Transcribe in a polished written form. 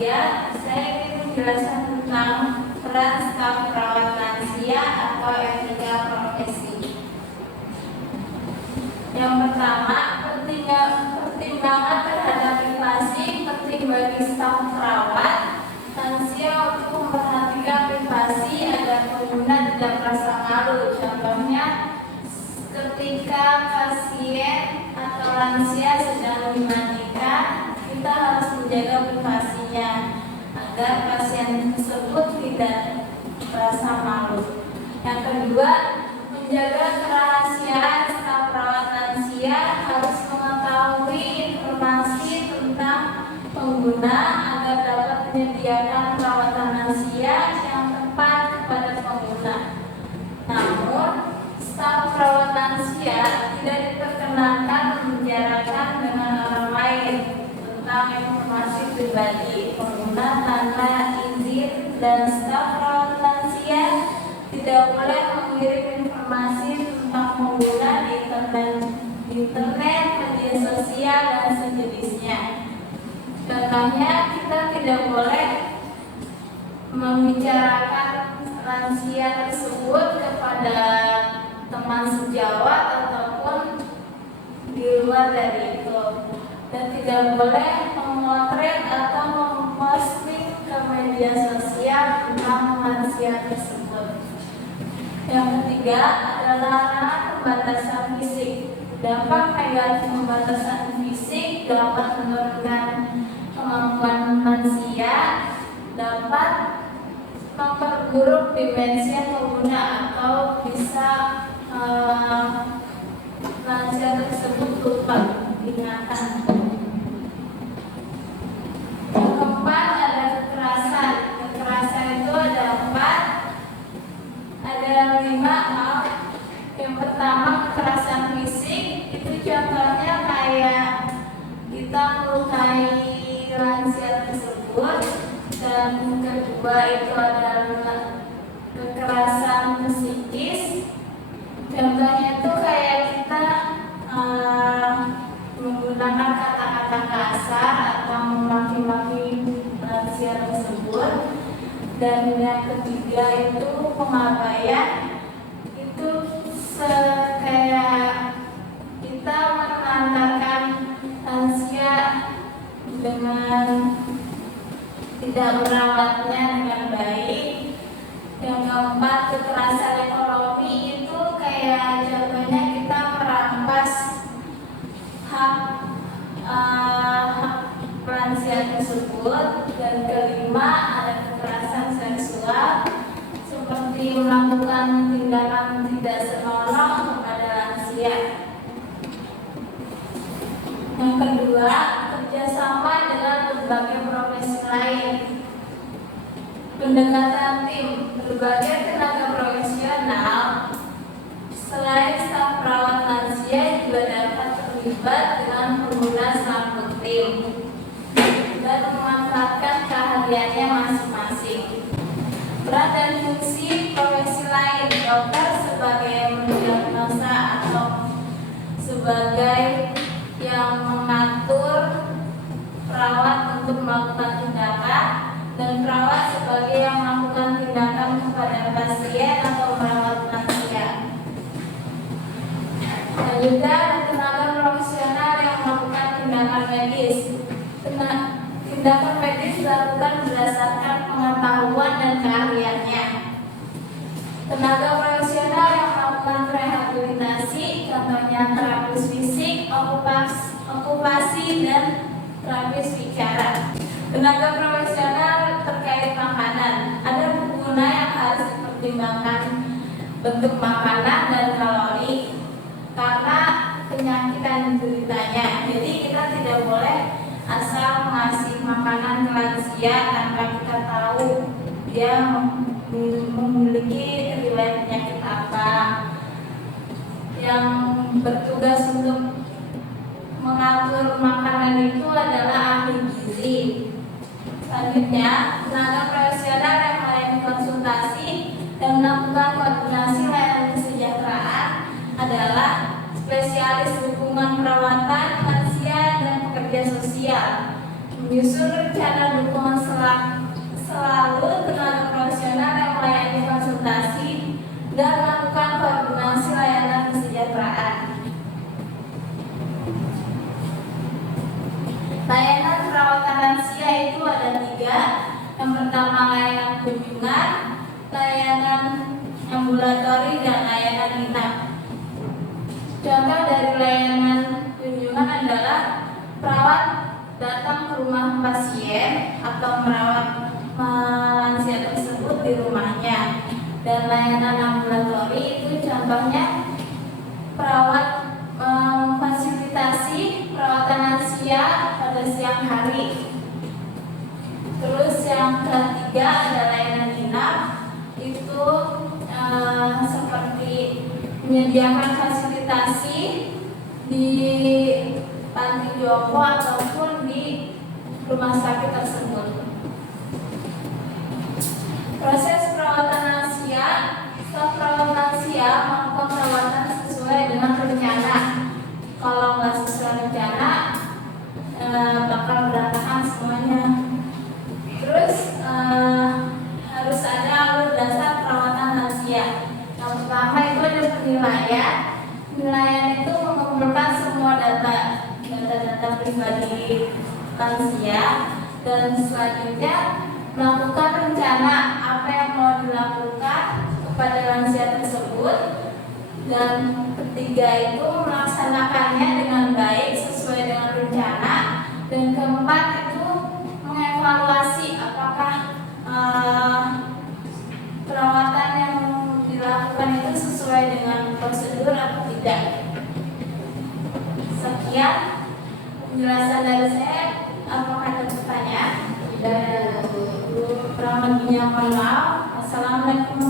3, saya ingin menjelaskan tentang peran staf perawat lansia atau etika profesi. Yang pertama, pertimbangan terhadap privasi penting bagi staf perawat lansia untuk memperhatikan privasi agar pengguna tidak merasa malu. Contohnya, ketika pasien atau lansia sedang dimandikan, kita harus menjaga privasinya agar pasien tersebut tidak merasa malu. Yang kedua, menjaga kerahasiaan staf perawat lansia harus mengetahui informasi tentang pengguna agar dapat menyediakan perawatan lansia yang tepat kepada pengguna. Namun, staf perawat lansia tidak diperkenankan membicarakan dengan orang lain tentang informasi pribadi pengguna tanpa izin, dan staf perawat lansia tidak boleh mengirim informasi tentang pengguna di internet, media sosial, dan sejenisnya. Contohnya, kita tidak boleh membicarakan lansia tersebut kepada teman sejawat ataupun di luar dari itu, dan tidak boleh memotret atau memposting ke media sosial tentang lansia tersebut. Yang ketiga adalah pembatasan fisik. Dampak negatif pembatasan fisik dapat menurunkan kemampuan lansia, dapat memperburuk dimensi pengguna atau bisa lansia tersebut lupa ingatan. Yang keempat ada kekerasan. Kekerasan itu ada 5. Yang pertama, kekerasan fisik. Itu contohnya kayak kita melukai lansia tersebut. Dan kedua itu adalah kekerasan psikis. Contohnya itu kayak kita menggunakan kata-kata kasar atau memaki-maki lansia tersebut. Dan yang ketiga itu pengabaian. Itu kayak kita menelantarkan lansia dengan tidak merawatnya dengan baik. Yang keempat, kekerasan ekonomi. Itu kayak contohnya kita merampas hak lansia tersebut. Dan kelima, ada kekerasan seksual, seperti melakukan tindakan tidak senonoh kepada lansia. Yang kedua, kerjasama dengan berbagai profesi lain. Pendekatan tim. Berbagai tenaga profesional selain staf perawat lansia juga dapat terlibat dengan pengguna selaku tim dan memanfaatkan keahliannya masing-masing. Peran dan fungsi profesi lain. Dokter sebagai mendiagnosa atau sebagai yang mengatur perawat untuk melakukan tindakan, dan perawat sebagai yang melakukan tindakan kepada pasien atau merawat lansia. Dan juga tenaga profesional yang melakukan tindakan medis. Tindakan medis dilakukan berdasarkan pengetahuan dan keahliannya. Tenaga profesional yang melakukan rehabilitasi, contohnya terapis fisik, okupasi, dan terapis bicara. Tenaga profesional terkait makanan. Ada pengguna yang harus dipertimbangkan bentuk makanan dan kalori karena penyakit yang dideritanya. Jadi kita tidak boleh asal mengasih makanan ke lansia tanpa kita tahu dia memiliki riwayat penyakit apa. Yang bertugas untuk mengatur makanan itu adalah ahli gizi. Selanjutnya, tenaga profesional yang melayani konsultasi dan melakukan koordinasi layanan kesejahteraan adalah spesialis hubungan perawatan lansia dan pekerja sosial. menyusun rencana dukungan selalu tenaga profesional yang melayani konsultasi, dan melakukan koordinasi layanan kesejahteraan. Layanan perawatan lansia itu ada 3. Yang pertama layanan kunjungan, layanan ambulatori, dan layanan inap. Contoh dari layanan kunjungan adalah perawat datang ke rumah pasien atau merawat lansia tersebut di rumahnya. Dan layanan ambulatori itu contohnya perawat memfasilitasi perawatan lansia pada siang hari. Terus yang ketiga ada layanan inap, itu seperti menyediakan fasilitasi di panti jompo ataupun di rumah sakit tersebut. Proses perawatan lansia, setelah perawatan lansia melakukan perawatan sesuai dengan rencana. Kalau nggak sesuai rencana, bakal berantakan semuanya. Terus harus ada alur dasar perawatan lansia. Yang pertama itu ada penilaian. Penilaian itu mengumpulkan semua data pribadi lansia, dan selanjutnya melakukan rencana apa yang mau dilakukan kepada lansia tersebut, dan ketiga itu melaksanakannya dengan baik sesuai dengan rencana, dan keempat itu mengevaluasi apakah perawatan yang dilakukan itu sesuai dengan prosedur atau tidak. Sekian penjelasan dari saya. Apakah ada pertanyaan? Dan kurang lebihnya mohon maaf. Assalamualaikum